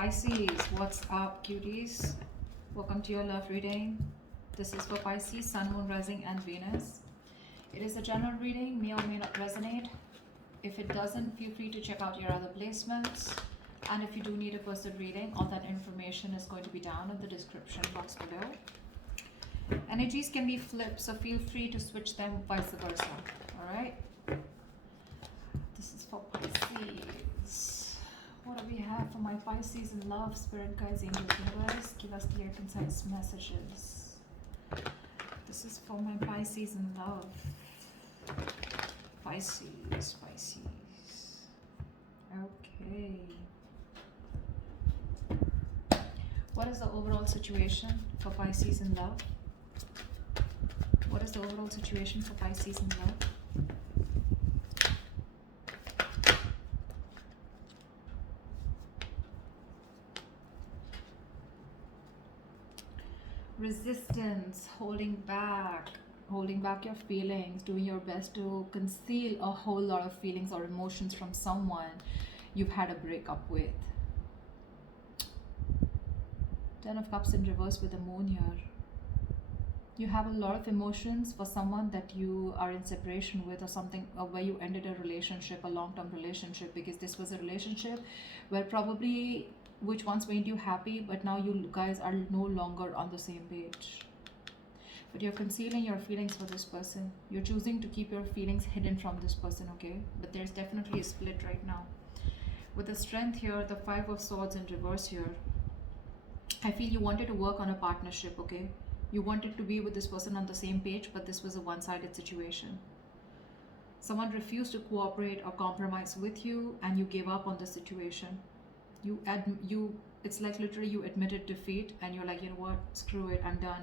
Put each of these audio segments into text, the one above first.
Pisces, what's up, cuties? Welcome to your love reading. This is for Pisces, Sun, Moon, Rising, and Venus. It is a general reading, may or may not resonate. If it doesn't, feel free to check out your other placements. And if you do need a personal reading, all that information is going to be down in the description box below. Energies can be flipped, so feel free to switch them vice versa. Alright? This is for Pisces. What do we have for my Pisces in love? Spirit guides, angels, universe, give us clear, concise messages. This is for my Pisces in love. Pisces. Okay. What is the overall situation for Pisces in love? What is the overall situation for Pisces in love? Resistance, holding back your feelings, doing your best to conceal a whole lot of feelings or emotions from someone you've had a breakup with. Ten of Cups in reverse with the Moon here. You have a lot of emotions for someone that you are in separation with, or something, or where you ended a relationship, a long-term relationship, because this was a relationship where probably which once made you happy, but now you guys are no longer on the same page. But you're concealing your feelings for this person. You're choosing to keep your feelings hidden from this person, okay? But there's definitely a split right now. With the Strength here, the Five of Swords in reverse here, I feel you wanted to work on a partnership, okay? You wanted to be with this person on the same page, but this was a one-sided situation. Someone refused to cooperate or compromise with you, and you gave up on the situation. It's like literally you admitted defeat, and you're like, you know what, screw it, I'm done.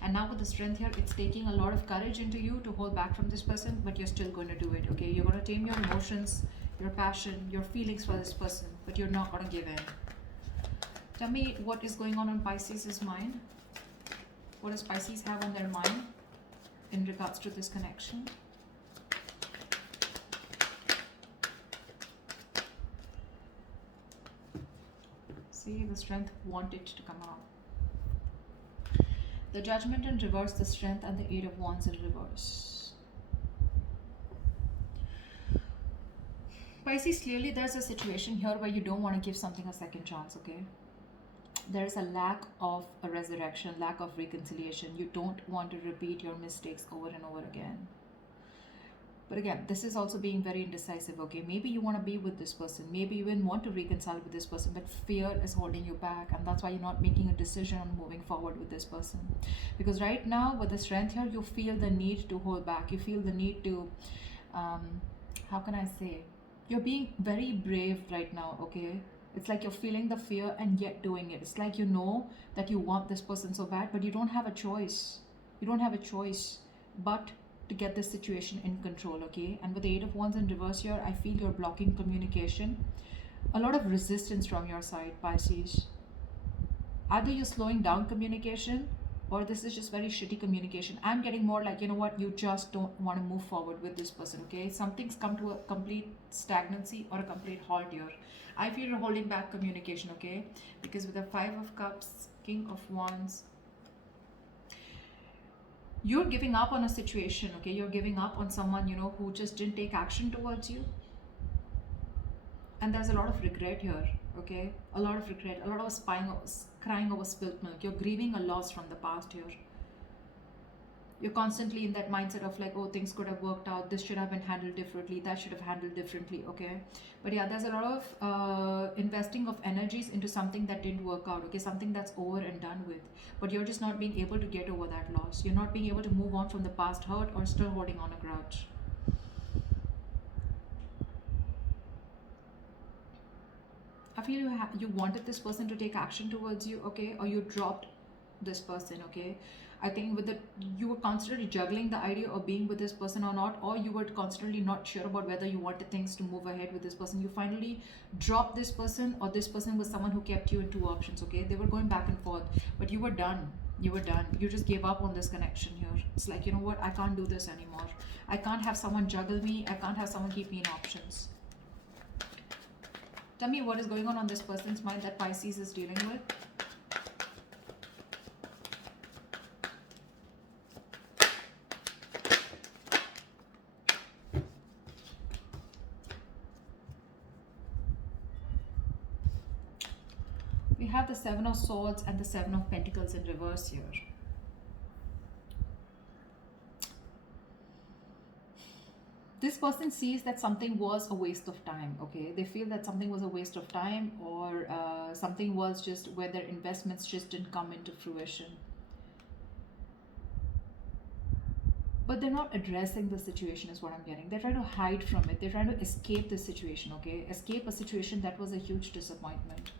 And now with the Strength here, it's taking a lot of courage into you to hold back from this person, but you're still going to do it, okay? You're going to tame your emotions, your passion, your feelings for this person, but you're not going to give in. Tell me what is going on in Pisces' mind. What does Pisces have on their mind in regards to this connection? See, the Strength wanted to come out. The Judgment in reverse, the Strength, and the Eight of Wands in reverse. Pisces, clearly there's a situation here where you don't want to give something a second chance, okay? There is a lack of a resurrection, lack of reconciliation. You don't want to repeat your mistakes over and over again. But again, this is also being very indecisive, okay? Maybe you want to be with this person. Maybe you even want to reconcile with this person, but fear is holding you back. And that's why you're not making a decision on moving forward with this person. Because right now, with the Strength here, you feel the need to hold back. You feel the need to, how can I say? You're being very brave right now, okay? It's like you're feeling the fear and yet doing it. It's like you know that you want this person so bad, but you don't have a choice. You don't have a choice but to get this situation in control, okay? And with the Eight of Wands in reverse here, I feel you're blocking communication. A lot of resistance from your side, Pisces. Either you're slowing down communication, or this is just very shitty communication. I'm getting more like, you know what, you just don't want to move forward with this person, okay? Something's come to a complete stagnancy or a complete halt here. I feel you're holding back communication, okay? Because with the Five of Cups, King of Wands, you're giving up on a situation, okay? You're giving up on someone, you know, who just didn't take action towards you. And there's a lot of regret here, okay? A lot of regret, a lot of crying over spilt milk. You're grieving a loss from the past here. You're constantly in that mindset of like, oh, things could have worked out. This should have been handled differently. That should have handled differently, okay? But yeah, there's a lot of investing of energies into something that didn't work out, okay? Something that's over and done with. But you're just not being able to get over that loss. You're not being able to move on from the past hurt, or still holding on a grudge. I feel you wanted this person to take action towards you, okay? Or you dropped this person, okay? I think you were constantly juggling the idea of being with this person or not, or you were constantly not sure about whether you wanted things to move ahead with this person. You finally dropped this person, or this person was someone who kept you in two options, okay? They were going back and forth, but you were done. You were done. You just gave up on this connection here. It's like, you know what? I can't do this anymore. I can't have someone juggle me. I can't have someone keep me in options. Tell me what is going on this person's mind that Pisces is dealing with. We have the Seven of Swords and the Seven of Pentacles in reverse here. This person sees that something was a waste of time, okay? They feel that something was a waste of time, or something was just where their investments just didn't come into fruition. But they're not addressing the situation is what I'm getting. They're trying to hide from it. They're trying to escape the situation, okay? Escape a situation that was a huge disappointment.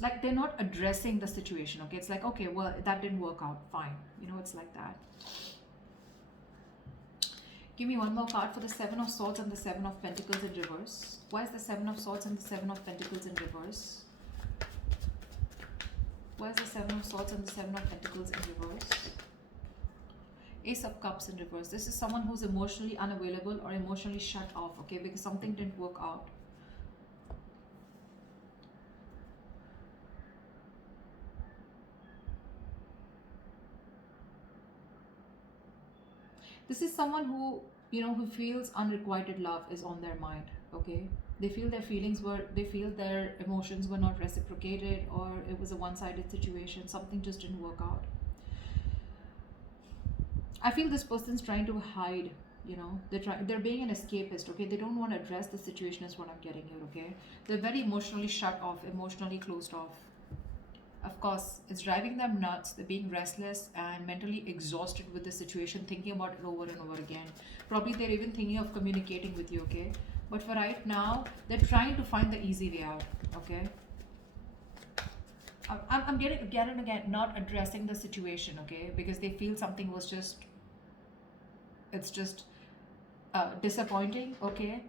Like, they're not addressing the situation, okay? It's like, okay, well, that didn't work out, fine. You know, it's like that. Give me one more card for the Seven of Swords and the Seven of Pentacles in reverse. Why is the Seven of Swords and the Seven of Pentacles in reverse? Why is the Seven of Swords and the Seven of Pentacles in reverse? Ace of Cups in reverse. This is someone who's emotionally unavailable or emotionally shut off, okay? Because something didn't work out. This is someone who, you know, who feels unrequited love is on their mind, okay? They feel their they feel their emotions were not reciprocated, or it was a one-sided situation. Something just didn't work out. I feel this person's trying to hide, you know, they're being an escapist, okay? They don't want to address the situation is what I'm getting here, okay? They're very emotionally shut off, emotionally closed off. Of course, it's driving them nuts. They're being restless and mentally exhausted with the situation, thinking about it over and over again. Probably they're even thinking of communicating with you, okay? But for right now, they're trying to find the easy way out, okay? I'm getting again, not addressing the situation, okay? Because they feel something was just, it's just disappointing, okay?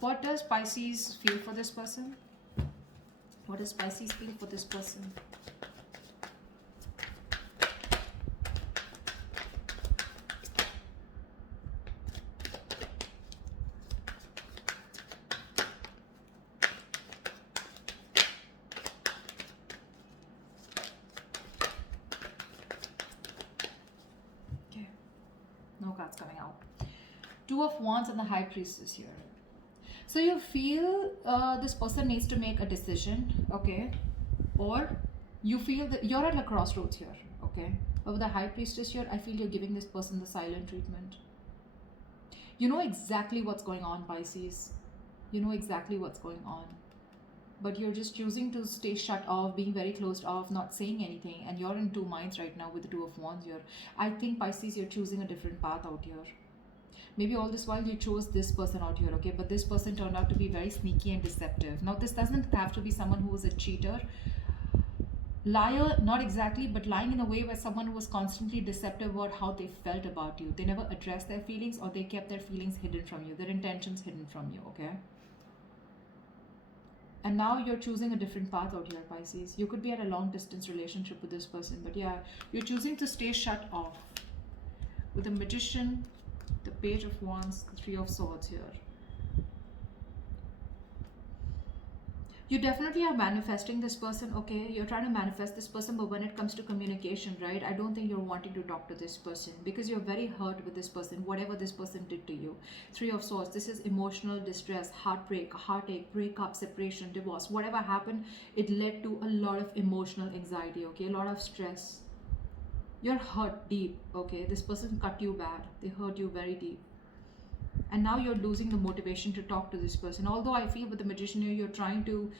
What does Pisces feel for this person? What does Pisces feel for this person? Okay, no cards coming out. Two of Wands and the High Priestess here. So you feel this person needs to make a decision, okay? Or you feel that you're at a crossroads here, okay? But with the High Priestess here, I feel you're giving this person the silent treatment. You know exactly what's going on, Pisces. You know exactly what's going on. But you're just choosing to stay shut off, being very closed off, not saying anything. And you're in two minds right now with the Two of Wands here. I think, Pisces, you're choosing a different path out here. Maybe all this while you chose this person out here, okay? But this person turned out to be very sneaky and deceptive. Now, this doesn't have to be someone who was a cheater. Liar, not exactly, but lying in a way where someone who was constantly deceptive about how they felt about you. They never addressed their feelings, or they kept their feelings hidden from you, their intentions hidden from you, okay? And now you're choosing a different path out here, Pisces. You could be at a long distance relationship with this person, but yeah, you're choosing to stay shut off. With the Magician, the Page of Wands, the Three of Swords here. You definitely are manifesting this person, okay? You're trying to manifest this person, but when it comes to communication, right? I don't think you're wanting to talk to this person because you're very hurt with this person, whatever this person did to you. Three of Swords, this is emotional distress, heartbreak, heartache, breakup, separation, divorce. Whatever happened, it led to a lot of emotional anxiety, okay? A lot of stress. You're hurt deep, okay? This person cut you bad. They hurt you very deep. And now you're losing the motivation to talk to this person. Although I feel with the Magician here, you're trying to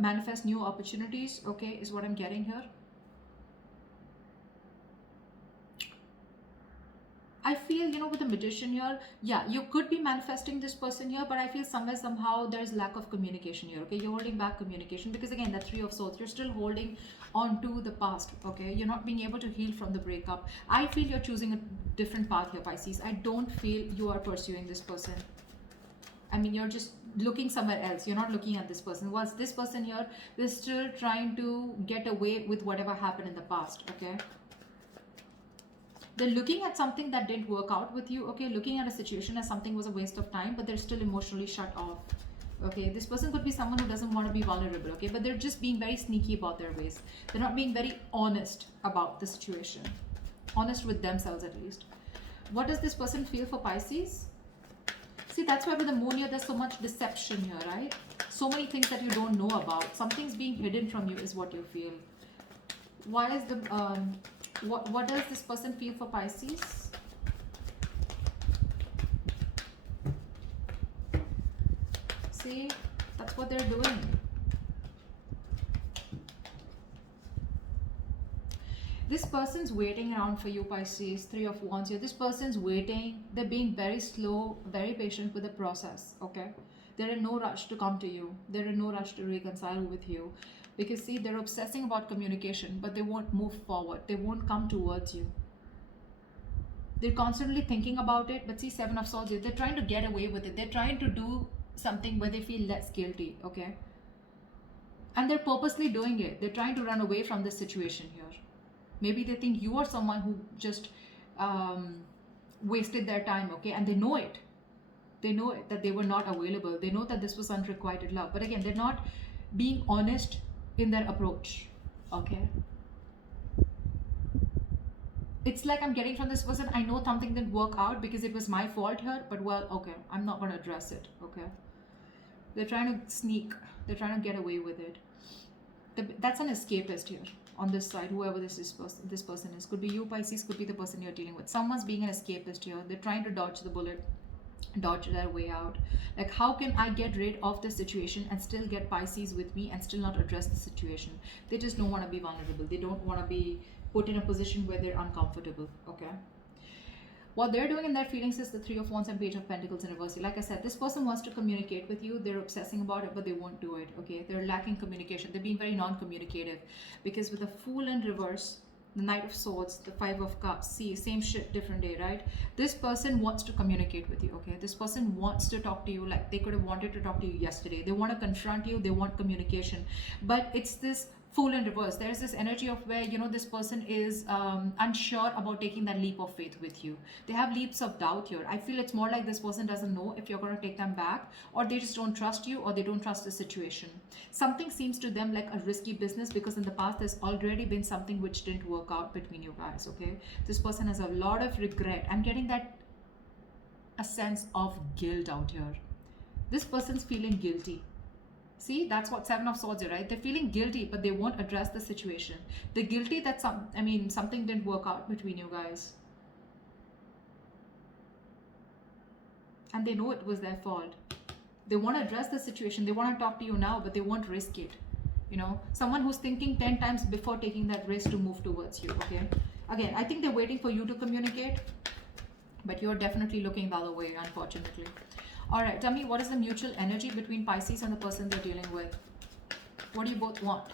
manifest new opportunities, okay, is what I'm getting here. I feel, you know, with the Magician here, yeah, you could be manifesting this person here, but I feel somewhere, somehow, there's lack of communication here, okay? You're holding back communication because, again, that Three of Swords, you're still holding on to the past, okay? You're not being able to heal from the breakup. I feel you're choosing a different path here, Pisces. I don't feel you are pursuing this person. I mean, you're just looking somewhere else. You're not looking at this person. Whilst this person here, they're still trying to get away with whatever happened in the past, okay? They're looking at something that didn't work out with you, okay? Looking at a situation as something was a waste of time, but they're still emotionally shut off. Okay, this person could be someone who doesn't want to be vulnerable, okay? But they're just being very sneaky about their ways. They're not being very honest about the situation. Honest with themselves at least. What does this person feel for Pisces? See, that's why with the moon here, there's so much deception here, right? So many things that you don't know about. Something's being hidden from you is what you feel. Why is the what does this person feel for Pisces? See, that's what they're doing. This person's waiting around for you, Pisces. 3 of Wands here. This person's waiting. They're being very slow, very patient with the process, okay? They're in no rush to come to you. They're in no rush to reconcile with you. Because see, they're obsessing about communication, but they won't move forward. They won't come towards you. They're constantly thinking about it, but see, 7 of Swords here. They're trying to get away with it. They're trying to do something where they feel less guilty, okay? And they're purposely doing it. They're trying to run away from this situation here. Maybe they think you are someone who just wasted their time, okay? And they know it. They know it, that they were not available. They know that this was unrequited love. But again, they're not being honest in their approach, okay? It's like I'm getting from this person, I know something didn't work out because it was my fault here, but well, okay, I'm not going to address it, okay? They're trying to sneak. They're trying to get away with it. That's an escapist here on this side, whoever this person is. Could be you, Pisces, could be the person you're dealing with. Someone's being an escapist here. They're trying to dodge the bullet, dodge their way out. Like, how can I get rid of this situation and still get Pisces with me and still not address the situation? They just don't want to be vulnerable. They don't want to be put in a position where they're uncomfortable, okay? What they're doing in their feelings is the 3 of Wands and Page of Pentacles in reverse. Like I said, this person wants to communicate with you. They're obsessing about it, but they won't do it, okay? They're lacking communication. They're being very non-communicative. Because with the Fool in reverse, the Knight of Swords, the 5 of Cups, see, same shit, different day, right? This person wants to communicate with you, okay? This person wants to talk to you like they could have wanted to talk to you yesterday. They want to confront you. They want communication. But it's this Fool in reverse. There's this energy of where, you know, this person is unsure about taking that leap of faith with you. They have leaps of doubt here. I feel it's more like this person doesn't know if you're going to take them back, or they just don't trust you, or they don't trust the situation. Something seems to them like a risky business because in the past there's already been something which didn't work out between you guys, okay? This person has a lot of regret. I'm getting that a sense of guilt out here. This person's feeling guilty. See, that's what 7 of Swords is, right? They're feeling guilty, but they won't address the situation. They're guilty that something didn't work out between you guys. And they know it was their fault. They want to address the situation. They want to talk to you now, but they won't risk it. You know, someone who's thinking 10 times before taking that risk to move towards you, okay? Again, I think they're waiting for you to communicate, but you're definitely looking the other way, unfortunately. All right, tell me, what is the mutual energy between Pisces and the person they're dealing with? What do you both want?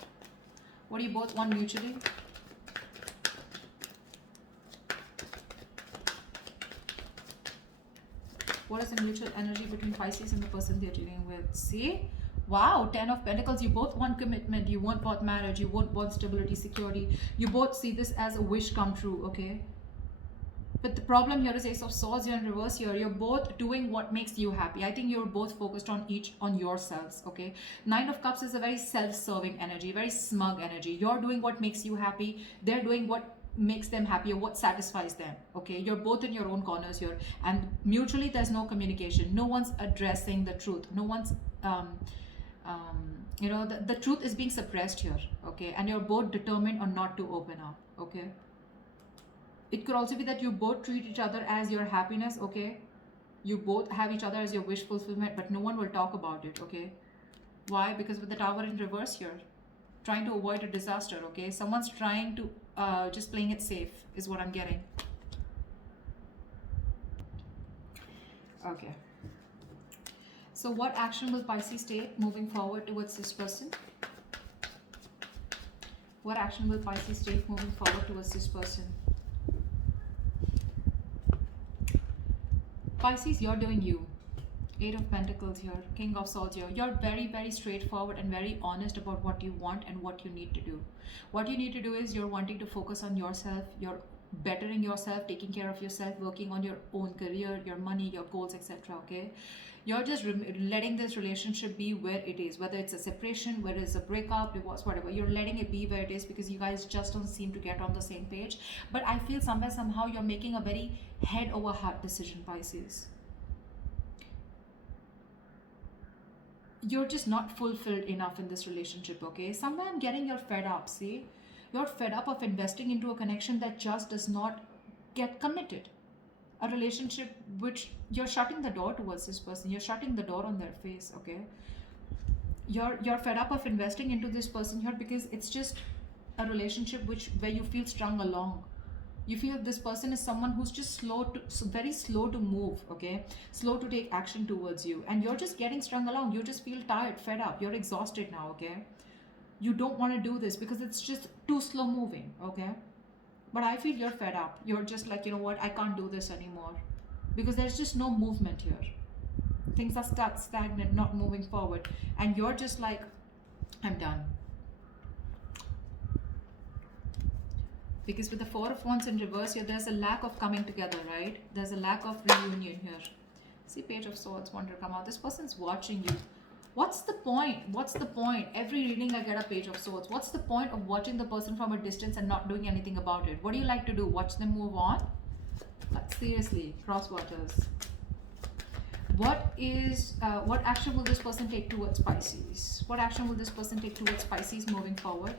What do you both want mutually? What is the mutual energy between Pisces and the person they're dealing with? See? Wow, 10 of Pentacles. You both want commitment. You both marriage. You both want stability, security. You both see this as a wish come true, okay? But the problem here is Ace of Swords here in reverse here. You're both doing what makes you happy. I think you're both focused on yourselves, okay? 9 of Cups is a very self-serving energy, very smug energy. You're doing what makes you happy. They're doing what makes them happy or what satisfies them, okay? You're both in your own corners here. And mutually, there's no communication. No one's addressing the truth. No one's, you know, the truth is being suppressed here, okay? And you're both determined on not to open up, okay? It could also be that you both treat each other as your happiness, okay? You both have each other as your wish fulfillment, but no one will talk about it, okay? Why? Because with the Tower in reverse here, trying to avoid a disaster, okay? Someone's trying to, just playing it safe is what I'm getting. Okay. So what action will Pisces take moving forward towards this person? What action will Pisces take moving forward towards this person? Pisces, you're doing you. 8 of Pentacles here, King of Swords here. You're very, very straightforward and very honest about what you want and what you need to do. What you need to do is you're wanting to focus on yourself. You're bettering yourself, taking care of yourself, working on your own career, your money, your goals, etc. Okay, you're just letting this relationship be where it is, whether it's a separation, whether it's a breakup, divorce, whatever. You're letting it be where it is because you guys just don't seem to get on the same page. But I feel somewhere, somehow, you're making a very head over heart decision, Pisces. You're just not fulfilled enough in this relationship. Okay, somewhere I'm getting you're fed up. See, you're fed up of investing into a connection that just does not get committed, a relationship which you're shutting the door towards this person, you're shutting the door on their face. Okay, you're fed up of investing into this person here because it's just a relationship which where you feel strung along. You feel this person is someone who's just very slow to move. Okay, slow to take action towards you, and you're just getting strung along. You just feel tired, fed up, you're exhausted now. Okay, you don't want to do this because it's just too slow moving. Okay, but I feel you're fed up. You're just like, you know what, I can't do this anymore because there's just no movement here. Things are stuck, stagnant, not moving forward, and you're just like, I'm done. Because with the Four of Wands in reverse here, there's a lack of coming together, right? There's a lack of reunion here. See, Page of Swords, want to come out. This person's watching you. What's the point? What's the point? Every reading I get a Page of Swords. What's the point of watching the person from a distance and not doing anything about it? What do you like to do? Watch them move on? But seriously, cross waters. What action will this person take towards Pisces? What action will this person take towards Pisces moving forward?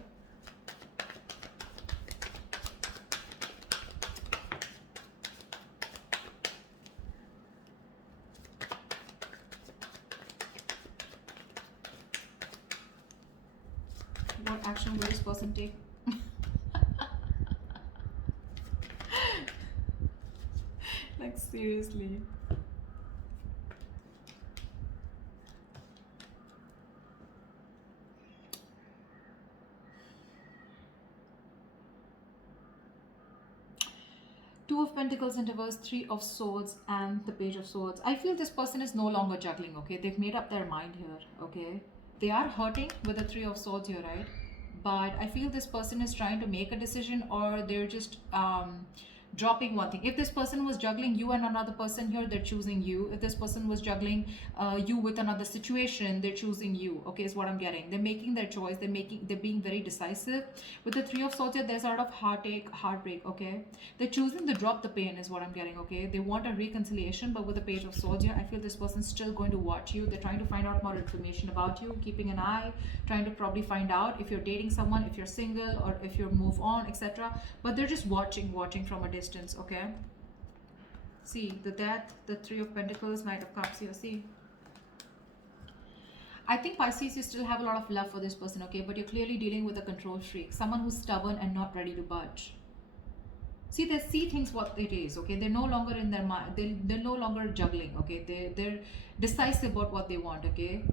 What action will this person take? Like, seriously. Two of Pentacles in reverse, Three of Swords, and the Page of Swords. I feel this person is no longer juggling. Okay, they've made up their mind here. Okay, they are hurting with the Three of Swords here, right? But I feel this person is trying to make a decision, or they're just dropping one thing. If this person was juggling you and another person here, they're choosing you. If this person was juggling you with another situation, they're choosing you. Okay, is what I'm getting. They're making their choice. They're being very decisive. With the Three of Swords here, there's a lot of heartache, heartbreak. Okay, they're choosing to drop the pain, is what I'm getting. Okay, they want a reconciliation, but with the Page of Swords here, I feel this person's still going to watch you. They're trying to find out more information about you, keeping an eye, trying to probably find out if you're dating someone, if you're single, or if you're move on, etc. But they're just watching from a distance. Okay, see the Death, the Three of Pentacles, Knight of Cups here. See, I think Pisces, you still have a lot of love for this person. Okay, but you're clearly dealing with a control freak, someone who's stubborn and not ready to budge. See, they see things what it is. Okay, they're no longer in their mind. They're no longer juggling. Okay, they're decisive about what they want. Okay,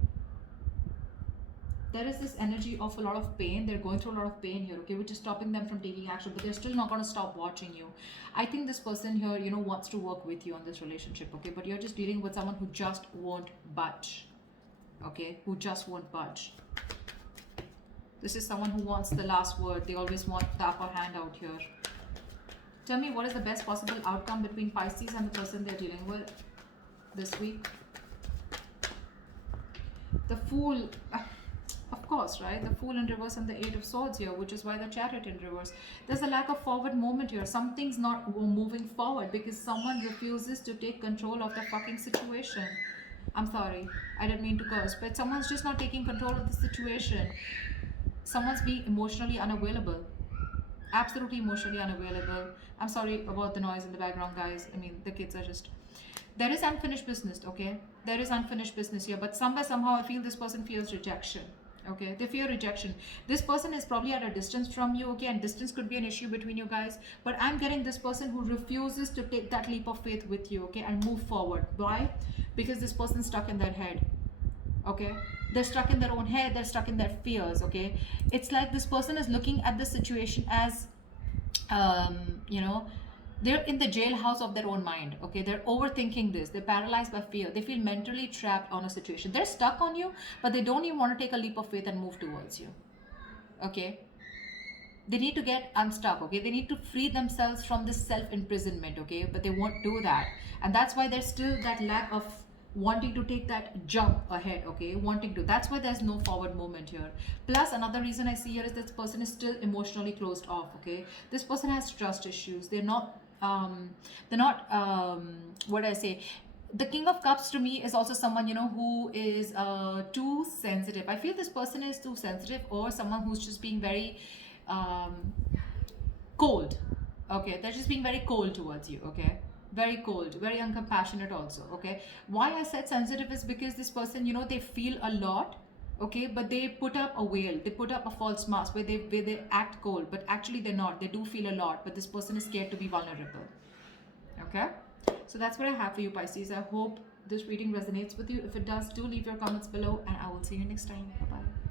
there is this energy of a lot of pain. They're going through a lot of pain here, okay, which is stopping them from taking action, but they're still not going to stop watching you. I think this person here, you know, wants to work with you on this relationship. Okay, but you're just dealing with someone who just won't budge. Okay, who just won't budge. This is someone who wants the last word. They always want the upper hand out here. Tell me, what is the best possible outcome between Pisces and the person they're dealing with this week? The Fool. Of course, right? The Fool in reverse and the Eight of Swords here, which is why the Chariot in reverse. There's a lack of forward movement here. Something's not moving forward because someone refuses to take control of the fucking situation. I'm sorry, I didn't mean to curse, but someone's just not taking control of the situation. Someone's being emotionally unavailable. Absolutely emotionally unavailable. I'm sorry about the noise in the background, guys. I mean, the kids are just... There is unfinished business, okay? There is unfinished business here, but somewhere, somehow, I feel this person feels rejection. Okay, they fear rejection. This person is probably at a distance from you, okay, and distance could be an issue between you guys, but I'm getting this person who refuses to take that leap of faith with you, okay, and move forward. Why? Because this person's stuck in their head. Okay, they're stuck in their own head, they're stuck in their fears. Okay, it's like this person is looking at the situation as you know, they're in the jailhouse of their own mind. Okay, they're overthinking this, they're paralyzed by fear, they feel mentally trapped on a situation, they're stuck on you, but they don't even want to take a leap of faith and move towards you. Okay, they need to get unstuck, okay? They need to free themselves from this self imprisonment, okay? But they won't do that, and that's why there's still that lack of wanting to take that jump ahead, okay? Wanting to, that's why there's no forward movement here. Plus another reason I see here is this person is still emotionally closed off, okay? This person has trust issues. They're not what do I say, the King of Cups to me is also someone, you know, who is too sensitive. I feel this person is too sensitive, or someone who's just being very um, cold. Okay, they're just being very cold towards you. Okay, very cold, very uncompassionate also. Okay, why I said sensitive is because this person, you know, they feel a lot. Okay, but they put up a veil, they put up a false mask where they act cold, but actually they're not. They do feel a lot, but this person is scared to be vulnerable. Okay, so that's what I have for you, Pisces. I hope this reading resonates with you. If it does, do leave your comments below, and I will see you next time. Bye bye.